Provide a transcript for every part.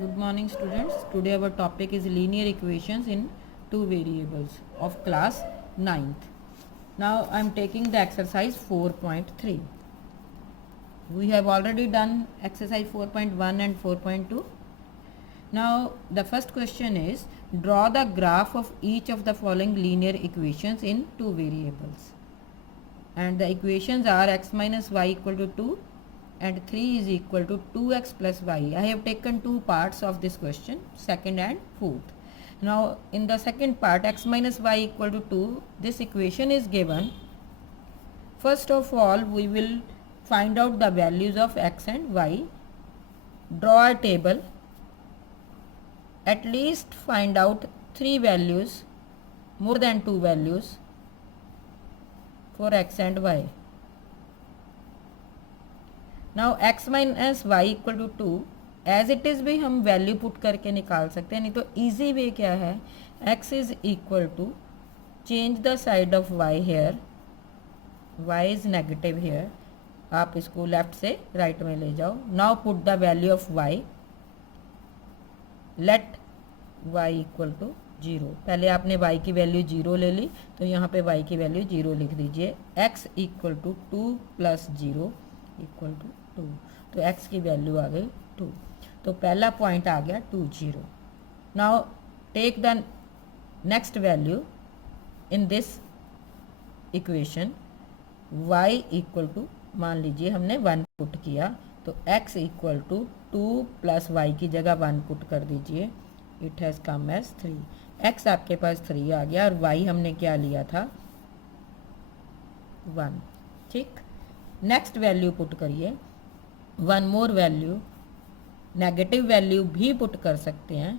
Good morning students. Today our topic is linear equations in two variables of class 9th. Now I am taking the exercise 4.3. We have already done exercise 4.1 and 4.2. Now the first question is draw the graph of each of the following linear equations in two variables. And the equations are x minus y equal to 2 and 3 is equal to 2x plus y. I have taken two parts of this question, second and fourth. Now in the second part, x minus y equal to 2, this equation is given. First of all, we will find out the values of x and y. Draw a table. At least find out 3 values, more than 2 values for x and y. Now x minus y equal to 2 as it is भी हम value put करके निकाल सकते हैं, नहीं तो easy way क्या है, x is equal to change the side of y here, y is negative here, आप इसको लेफ्ट से राइट में ले जाओ. Now put the value of y, let y equal to 0. पहले आपने y की वैल्यू 0 ले ली तो यहाँ पे y की वैल्यू 0 लिख दीजिए. x equal to 2 plus 0 equal to 2. तो x की वैल्यू आ गई 2. तो पहला पॉइंट आ गया 2 0. Now take the next value in this equation. y equal to, मान लीजिए हमने 1 पुट किया तो x equal to 2 plus y की जगह 1 पुट कर दीजिए. It has come as 3. x आपके पास 3 आ गया और y हमने क्या लिया था 1. ठीक, नेक्स्ट वैल्यू पुट करिए. One more value, negative value भी पुट कर सकते हैं.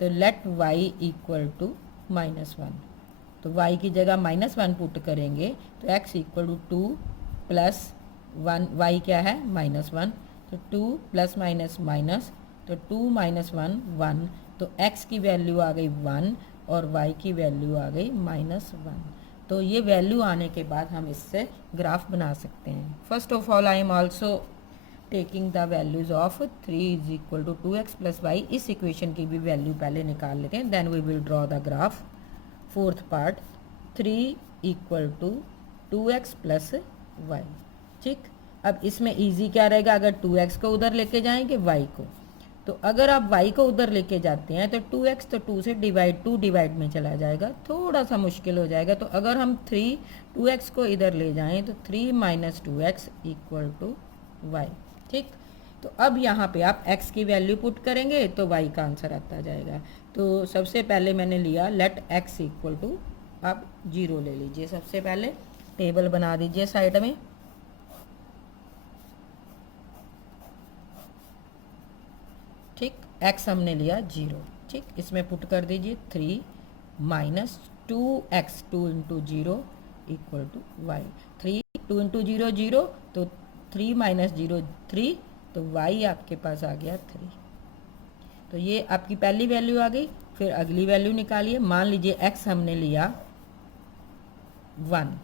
तो लेट y इक्वल टू -1. तो y की जगह -1 पुट करेंगे तो x equal to 2 plus 1, y क्या है -1, तो 2 प्लस माइनस माइनस, तो 2 माइनस 1 1. तो x की वैल्यू आ गई 1 और y की वैल्यू आ गई -1. तो ये वैल्यू आने के बाद हम इससे ग्राफ बना सकते हैं. First of all I am also taking the values of 3 is equal to 2x plus y. इस इक्वेशन की भी वैल्यू पहले निकाल लेते हैं, then we will draw the graph. Fourth part 3 equal to 2x plus y. ठीक, अब इसमें इजी क्या रहेगा, अगर 2x को उधर लेके जाएंगे y को, तो अगर आप y को उधर लेके जाते हैं तो 2x तो 2 से डिवाइड में चला जाएगा, थोड़ा सा मुश्किल हो जाएगा. तो अगर हम 2x को इधर ले जाएं तो 3 minus 2x equal to Y. ठीक, तो अब यहाँ पे आप x की वैल्यू पुट करेंगे तो y का आंसर आता जाएगा. तो सबसे पहले मैंने लिया लेट x इक्वल टू, आप 0 ले लीजिए. सबसे पहले टेबल बना दीजिए साइड में. ठीक, x हमने लिया 0. ठीक, इसमें पुट कर दीजिए 3 minus 2x, 2 into 0 equal to y. 3 2 into 0 0, तो 3 माइनस 0 3, तो y आपके पास आ गया 3. तो ये आपकी पहली वैल्यू आ गई. फिर अगली वैल्यू निकालिए. मान लीजिए x हमने लिया 1,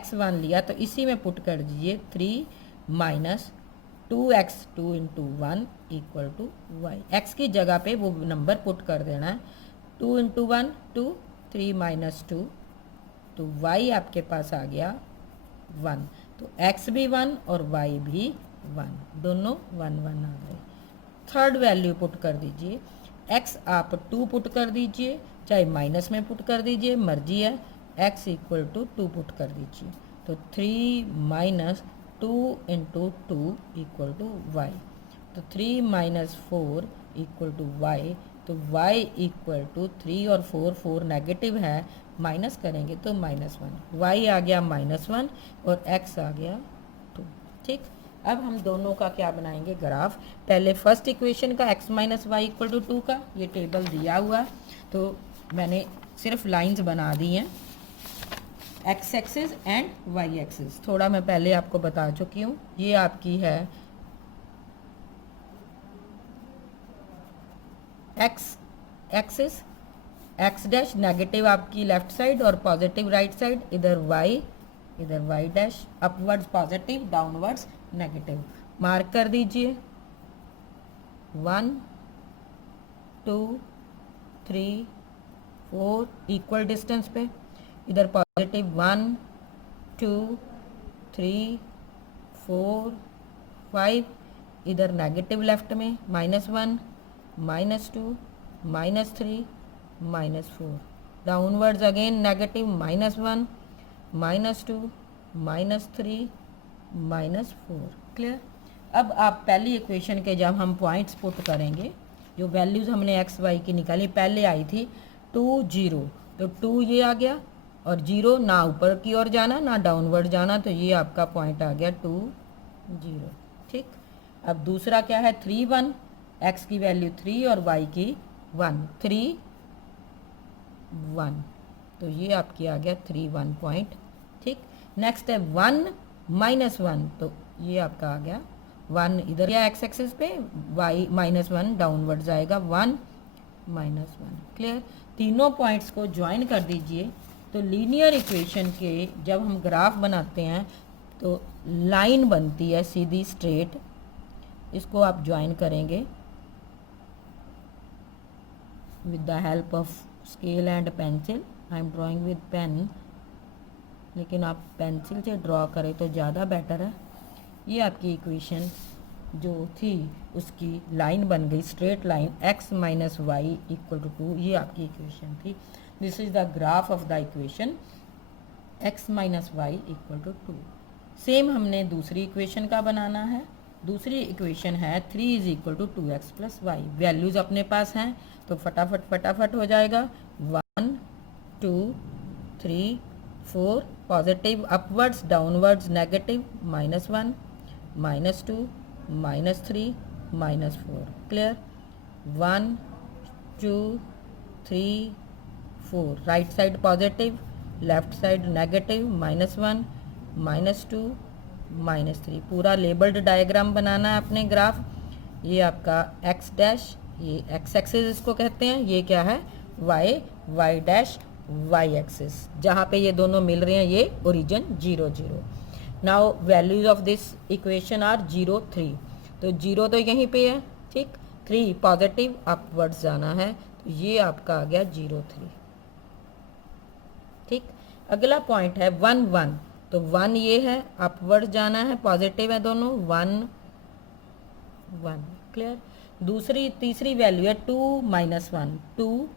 x 1 लिया तो इसी में पुट कर दीजिए 3 minus 2x, 2 into 1 equal to y. X की जगह पे वो नंबर पुट कर देना है. 2 इंटू 1 2, 3 माइनस 2, तो y आपके पास आ गया 1. तो x भी 1 और y भी 1, दोनों 1 1 आ गए. थर्ड वैल्यू पुट कर दीजिए. x आप 2 पुट कर दीजिए, चाहे माइनस में पुट कर दीजिए, मर्जी है. x इक्वल टू 2 पुट कर दीजिए, तो 3 minus 2 into 2 equal to y. तो 3 माइनस 4 इक्वल टू वाई. तो y इक्वल टू 3 और 4, 4 नेगेटिव है, माइनस करेंगे तो -1. y आ गया -1 और x आ गया 2. ठीक, अब हम दोनों का क्या बनाएंगे ग्राफ. पहले फर्स्ट इक्वेशन का x minus y equal to 2 का ये टेबल दिया हुआ, तो मैंने सिर्फ लाइंस बना दी हैं, x axis and y axis. थोड़ा मैं पहले आपको बता चुकी हूँ. ये आपकी है x axis, x dash negative आपकी लेफ्ट साइड और पॉजिटिव राइट साइड. इधर y dash, upwards positive, downwards negative. Mark कर दीजिए 1 2 3 4 इक्वल डिस्टेंस पे, इधर पॉजिटिव 1 2 3 4 5, इधर नेगेटिव लेफ्ट में -1 -2 -3 -4, डाउनवर्ड्स अगेन नेगेटिव -1 -2 -3 -4। क्लियर। अब आप पहली इक्वेशन के जब हम पॉइंट्स पुट करेंगे, जो वैल्यूज़ हमने एक्स वाई की निकाली, पहले आई थी 2 0, तो 2 ये आ गया और 0 ना ऊपर की ओर जाना ना डाउनवर्ड जाना, तो ये आपका पॉइंट आ गया 2 0। ठीक। अब दूसरा क्या है 3 1, एक्स की वैल्यू 3 और वाई की 1, 3 1, तो ये आपकी आ गया 3 1 पॉइंट। ठीक। नेक्स्ट है 1 -1, तो ये आपका आ गया 1 इधर या एक्स एक्सिस पे, वाई -1 डाउनवर्ड जाएगा 1 -1। क्लियर। तीनों पॉइंट्स को ज्वाइन कर दीजिए, तो लीनियर इक्वेशन के जब हम ग्राफ बनाते हैं तो लाइन बनती है सीधी स्ट्रेट, इसको आप ज्वाइन करेंगे with the help of scale and pencil. I am drawing with pen, लेकिन आप पेंसिल से ड्रॉ करें तो ज़्यादा बेटर है। ये आपकी इक्वेशन जो थी उसकी लाइन बन गई, स्ट्रेट लाइन x - y = 2, ये आपकी इक्वेशन थी। This is the graph of the equation x - y = 2। Same हमने दूसरी इक्वेशन का बनाना है। दूसरी इक्वेशन है 3 = 2x + y। वैल्यूज़ अपने पास हैं तो फटाफट हो जाएगा। 1 2 3 4, positive upwards downwards negative -1 -2 -3 -4। Clear. 1 2 3 4, right side positive, left side negative, -1 -2 -3। पूरा लेबल्ड डायग्राम बनाना है अपने ग्राफ। ये आपका x डैश, ये x एक्सिस इसको कहते हैं, ये क्या है y डैश y एक्सिस, जहाँ पे ये दोनों मिल रहे हैं ये origin 0 0। Now values of this equation are 0 3, तो 0 तो यहीं पे है। ठीक। 3 पॉजिटिव अपवर्ड्स जाना है, तो ये आपका आ गया 0 3। ठीक। अगला पॉइंट है 1 1, तो 1 ये है, अपवर्ड जाना है, पॉजिटिव है दोनों, 1 1। क्लियर। तीसरी वैल्यू है 2 -1, 2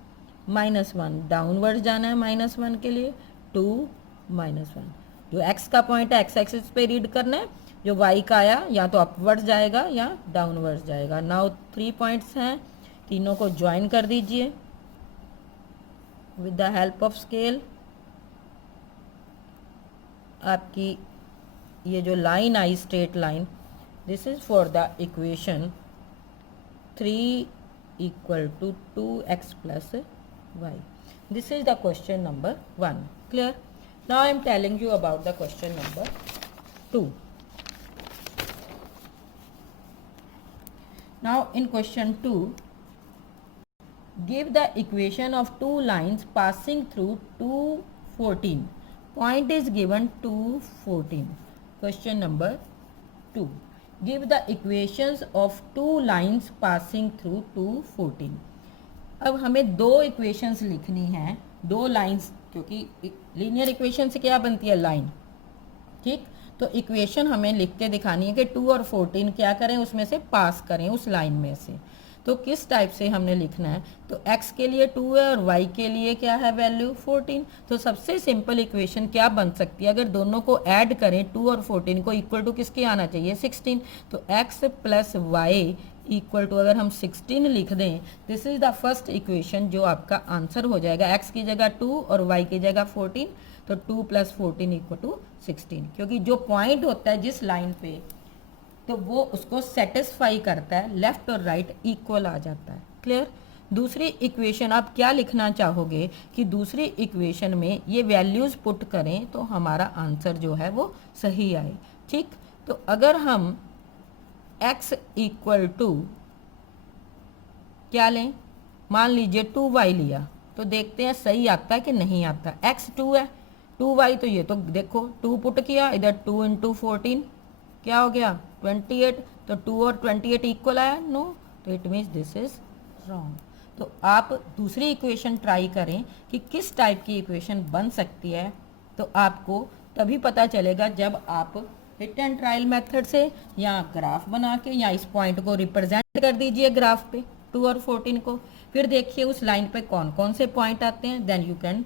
-1, डाउनवर्ड जाना है -1 के लिए, 2 -1। जो x का पॉइंट है एक्स एक्सिस पे रीड करना है, जो y का आया या तो अपवर्ड जाएगा या डाउनवर्ड जाएगा। नाउ 3 पॉइंट्स हैं, तीनों को ज्वाइन कर दीजिए with the help of scale. आपकी ये जो line I straight line, this is for the equation 3 = 2x + y। This is the question number 1. Clear? Now I am telling you about the question number 2. Now in question 2, give the equation of two lines passing through 214. Point is given 214. Question number 2. Give the equations of two lines passing through 214. अब हमें दो equations लिखनी हैं, दो lines, क्योंकि linear equation से क्या बनती है लाइन। ठीक। तो इक्वेशन हमें लिख के दिखानी है कि 2 और 14 क्या करें, उसमें से पास करें उस लाइन में से। तो किस टाइप से हमने लिखना है, तो x के लिए 2 है और y के लिए क्या है वैल्यू 14। तो सबसे सिंपल इक्वेशन क्या बन सकती है, अगर दोनों को ऐड करें 2 और 14 को इक्वल टू किसके आना चाहिए 16। तो x + y इक्वल टू अगर हम 16 लिख दें, this is the first equation जो आपका आंसर हो जाएगा। x की जगह 2 और y की जगह 14, तो 2 + 14 = 16, क्योंकि जो पॉइंट होता है जिस लाइन पे, तो वो उसको सेटिस्फाई करता है, लेफ्ट और राइट इक्वल आ जाता है। क्लियर। दूसरी इक्वेशन आप क्या लिखना चाहोगे कि दूसरी इक्वेशन में ये वैल्यूज़ पुट करें तो हमारा आंसर जो है वो सही आए। ठीक। तो अगर हम x = क्या लें, मान लीजिए 2y लिया, तो देखते हैं सही आता है कि नहीं आता। x 2 है, 2y, तो ये तो देखो 2 पुट किया, इधर 2 × 14 क्या हो गया 28, तो 2 और 28 इक्वल आया, नो, तो it means this is wrong. तो आप दूसरी इक्वेशन ट्राई करें कि किस टाइप की इक्वेशन बन सकती है। तो आपको तभी पता चलेगा जब आप हिट एंड ट्रायल मेथड से या ग्राफ बना के या इस पॉइंट को रिप्रेजेंट कर दीजिए ग्राफ पे 2 और 14 को, फिर देखिए उस लाइन पे कौन कौन से पॉइंट आते हैं, then you can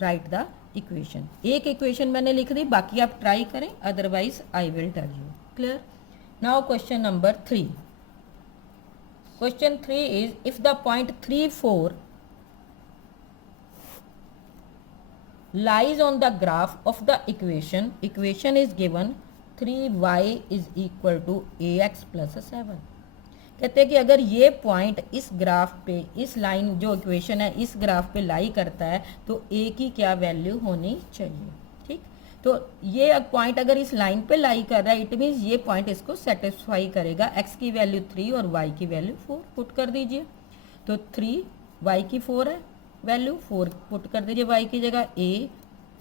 write the equation. एक इक्वेशन मैंने लिख दी, बाकी आप ट्राई करें, otherwise I will tell you. Clear? Now question number 3। Question 3 is, if the point 3, 4 lies on the graph of the equation is given 3y is equal to ax plus 7। कहते हैं कि अगर ये पॉइंट इस graph पे, इस line जो equation है इस ग्राफ पे लाई करता है तो a की क्या वैल्यू होनी चाहिए। ठीक, तो ये पॉइंट अगर इस लाइन पे लाई कर रहा है, इट मीन्स ये पॉइंट इसको सेटिस्फाई करेगा। x की वैल्यू 3 और y की वैल्यू 4 पुट कर दीजिए। तो 3 y की 4 है वैल्यू, 4 पुट कर दीजिए y की जगह।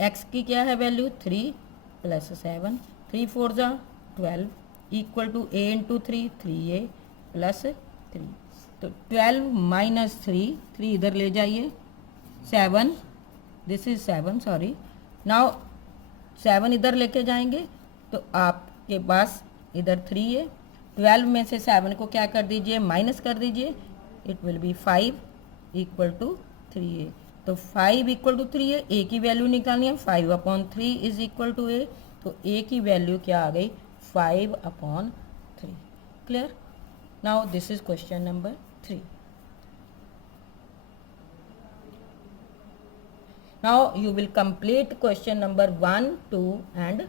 x की क्या है वैल्यू 3 प्लस 7, 3 4 जा 12 equal to a into 3, 3a plus 3। तो 12 माइनस 3, 3 इधर ले जाइए, 7, दिस इज 7 सॉरी। नाउ 7 इधर लेके जाएंगे तो आपके पास इधर 3 है। 12 में से 7 को क्या कर दीजिए, माइनस कर दीजिए, it will be 5 equal to 3a। तो 5 इक्वल टू 3a, a की वैल्यू निकालनी है, 5/3 इज इक्वल टू a। तो a की वैल्यू क्या आ गई, 5/3। Clear? Now this is question number 3। Now you will complete question number 1, 2 and